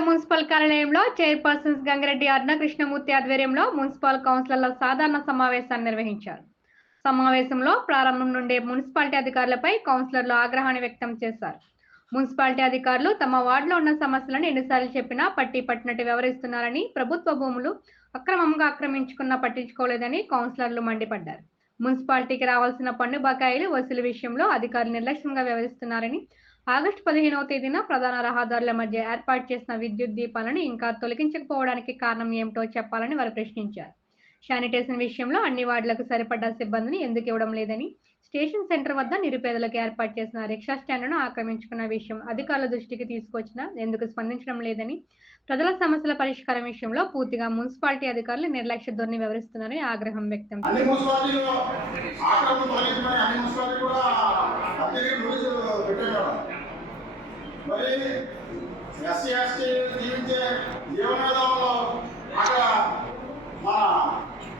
నగర మున్సిపల్ కార్యాలయంలో చైర్పర్సన్స్ గంగిరెడ్డి అర్ణ కృష్ణమూర్తి ఆధ్వర్యంలో మున్సిపల్ కౌన్సిలర్ల సాధారణ సమావేశాన్ని నిర్వహించారు. సమావేశంలో ప్రారంభం నుండే మున్సిపాలిటీ అధికారులపై కౌన్సిలర్లు ఆగ్రహాన్ని వ్యక్తం చేశారు. మున్సిపాలిటీ అధికారులు తమ వార్డులో ఉన్న సమస్యలను ఎన్నిసార్లు చెప్పినా పట్టినట్టు వ్యవహరిస్తున్నారని, ప్రభుత్వ భూములు అక్రమంగా ఆక్రమించుకున్నా పట్టించుకోలేదని కౌన్సిలర్లు మండిపడ్డారు. మున్సిపాలిటీకి రావాల్సిన పన్ను బకాయిలు వసూలు విషయంలో అధికారులు నిర్లక్ష్యంగా వ్యవహరిస్తున్నారని, ఆగస్టు 15వ తేదీన ప్రధాన రహదారుల మధ్య ఏర్పాటు చేసిన విద్యుత్ దీపాలను ఇంకా తొలగించకపోవడానికి కారణం ఏమిటో చెప్పాలని వారు ప్రశ్నించారు. శానిటేషన్ విషయంలో అన్ని వార్డులకు సరిపడ్డ సిబ్బందిని ఎందుకు ఇవ్వడం లేదని, స్టేషన్ సెంటర్ వద్ద నిరుపేదలకు ఏర్పాటు చేసిన రిక్షా స్టాండ్ను ఆక్రమించుకున్న విషయం అధికారుల దృష్టికి తీసుకొచ్చినా ఎందుకు స్పందించడం లేదని, ప్రజల సమస్యల పరిష్కారం విషయంలో పూర్తిగా మున్సిపాలిటీ అధికారులు నిర్లక్ష్య ధోరణి వ్యవహరిస్తున్నారని ఆగ్రహం వ్యక్తం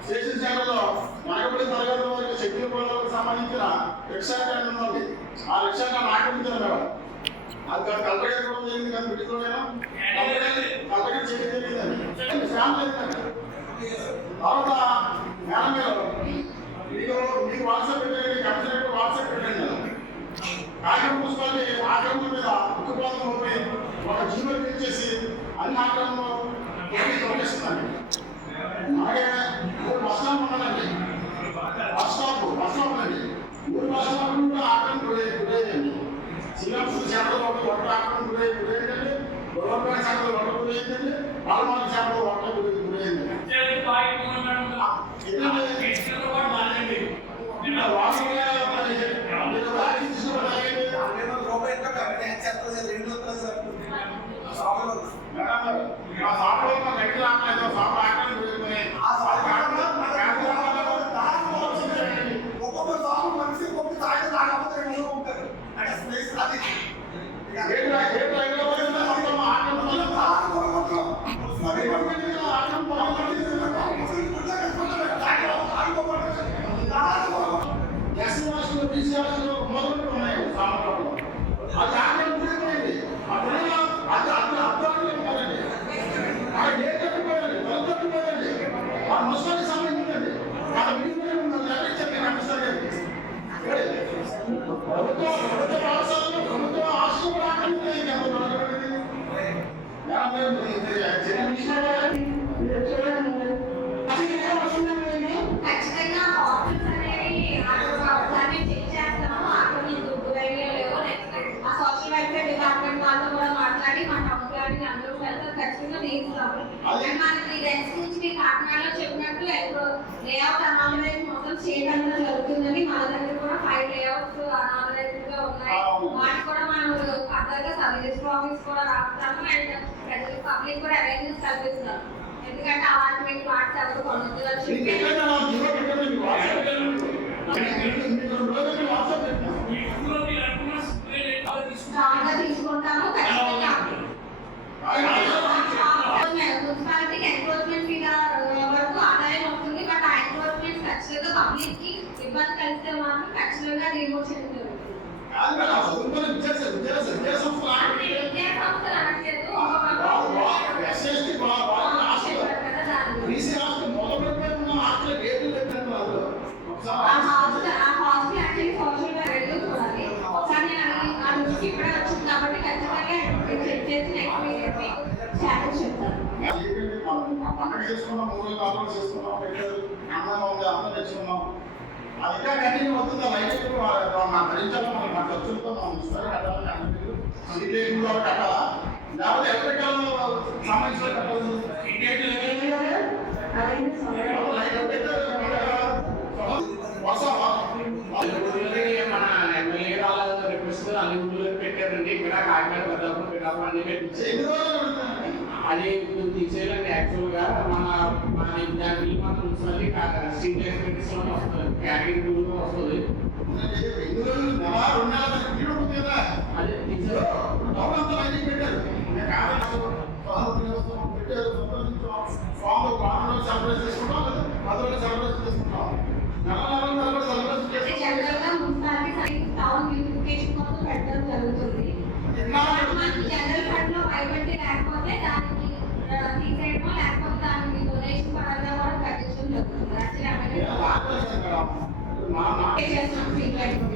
స్టేషన్ సెంటర్లో మనకబడి తరగతి వరకు శక్తి పిల్లలకు సంబంధించిన రిక్షా స్టాండ్ ఉన్నది. ఆ రిక్షా స్టాండ్ ఆక్రమించారు మేడం. అది కలెక్టర్ గారు కూడా జరిగింది కానీ పెట్టుకోలేము. కలెక్టర్ గారు చేయడం జరిగిందండి. ఫ్యాన్ లేదండి. తర్వాత మేడం గారు మీకు వాట్సాప్ పెట్టండి, కమిషనర్ వాట్సాప్ పెట్టండి. కాకినాడ మున్సిపాలిటీ ఆక్రమణ మీద ఉక్కుపాతం పోయి ఒక జీవో ఇచ్చేసి అన్ని ఆక్రమణలో తొలగిస్తుందండి. అలాగే బస్ స్టాప్ ఉన్నదండి. బస్ స్టాప్ అండి. 3 బస్ స్టాప్లు కూడా ఆక్రమణ గురయ్యండి. శ్రీరామకృష్ణ సెంటర్ ఒకటి ఆక్రమణ గురయ్యిందండి. గొడవపేట సెంటర్ ఒకటి గురయ్యిందండి. పాలమాల సెంటర్ ఒకటి గురయ్యిందండి. చెప్పినట్టు లేఅవుట్ అనామలైజ్ మొత్తం చేయడం జరుగుతుందని మన దగ్గర కూడా 5 లేఅవుట్స్ అనామలైజ్ గా ఉన్నాయి. వాటి కూడా మనం ఫర్దర్గా రిజిస్టర్ ఆఫీస్ కూడా రాస్తాము అండ్ ప్రజలకు పబ్లిక్ కూడా అవేర్నెస్ కల్పిస్తున్నాం. ఎందుకంటే అపార్ట్మెంట్ వాటి ఎవరు కొనుగోలు తీసుకుంటాము. మున్సిపాలిటీకి ఎన్క్రోచ్మెంట్ మీద వరకు ఆదాయం అవుతుంది. బట్ ఆ ఎన్క్రోచ్మెంట్ ఖచ్చితంగా పబ్లిక్ కి ఇబ్బంది కలిస్తే మాత్రం ఖచ్చితంగా రిమూవ్ చేయడం జరుగుతుంది. ఇప్పుడే వచ్చింది కాబట్టి ఖచ్చితంగా చెక్ చేసి నెక్స్ట్ వీక్ స్టాటస్ చెప్తాను. పండుగ చేసుకున్నాం, 3 రోజులు చేసుకున్నాం, అన్నం ఉంది, అన్నం తెచ్చుకున్నాం. అది ఇంకా కంటిన్యూ అవుతుంది. లైట్ మా భరించాలి, మా ఖర్చులతో మా మున్సిపల్ కట్టాలి, కట్టాలా లేకపోతే ఎలక్ట్రికల్ సంబంధించిన కట్టాలి. మన ఎమ్మెల్యే రావాలని రిక్వెస్ట్ అన్ని ఊళ్ళో పెట్టారండి. ఇక్కడ కాకినాడ పెద్దప్పుడు అన్ని పెట్టించి అది తీసేయాలండి. యాక్చువల్గా మన దాని మున్సిపాలిటీ స్ట్రీట్ ఎక్స్పెక్టేషన్ వస్తుంది, క్యాటగిరీ 2 వస్తుంది. అదే పెట్టారు జనరల్గా మున్సిపాలిటీ టౌన్ బ్యూటిఫికేషన్ కోసం పెట్టడం జరుగుతుంది. మనకి జనరల్ ఫండ్ లో వైబిలిటీ లేకపోతే దానికి తీసేయడమో లేకపోతే దానికి డొనేషన్ పరంగా కూడా కట్టించడం జరుగుతుంది. యాక్చువల్లీ పే చేస్తున్నాం ఫ్రీ క్రెడిట్.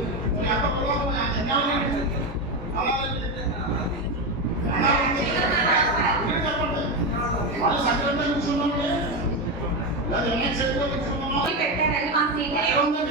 పెట్టారండి మా సీనియర్